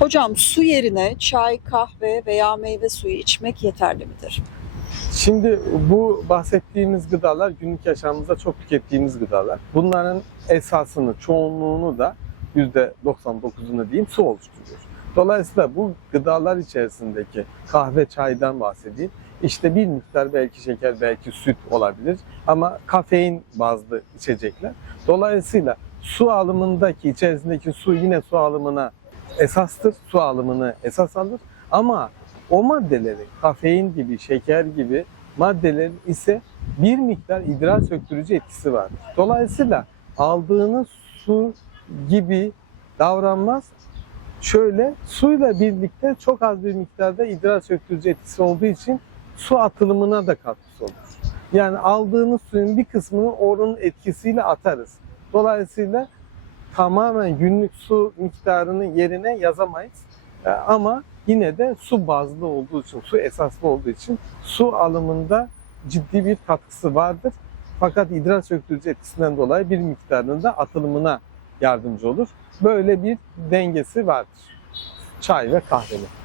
Hocam su yerine çay, kahve veya meyve suyu içmek yeterli midir? Şimdi bu bahsettiğimiz gıdalar günlük yaşamımızda çok tükettiğimiz gıdalar. Bunların esasını, çoğunluğunu da %99'unu diyeyim su oluşturuyor. Dolayısıyla bu gıdalar içerisindeki kahve, çaydan bahsedeyim. İşte bir miktar belki şeker, belki süt olabilir ama kafein bazlı içecekler. Dolayısıyla su alımındaki, içerisindeki su yine su alımına esastır. Su alımını esas alır ama o maddeleri kafein gibi, şeker gibi maddelerin ise bir miktar idrar söktürücü etkisi vardır. Dolayısıyla aldığınız su gibi davranmaz. Şöyle suyla birlikte çok az bir miktarda idrar söktürücü etkisi olduğu için su atılımına da katkısı olur. Yani aldığınız suyun bir kısmını onun etkisiyle atarız. Dolayısıyla tamamen günlük su miktarını yerine yazamayız. E, Ama yine de su bazlı olduğu için, su esaslı olduğu için su alımında ciddi bir katkısı vardır. Fakat idrar söktürücü etkisinden dolayı bir miktarının da atılımına yardımcı olur. Böyle bir dengesi vardır. Çay ve kahvenin.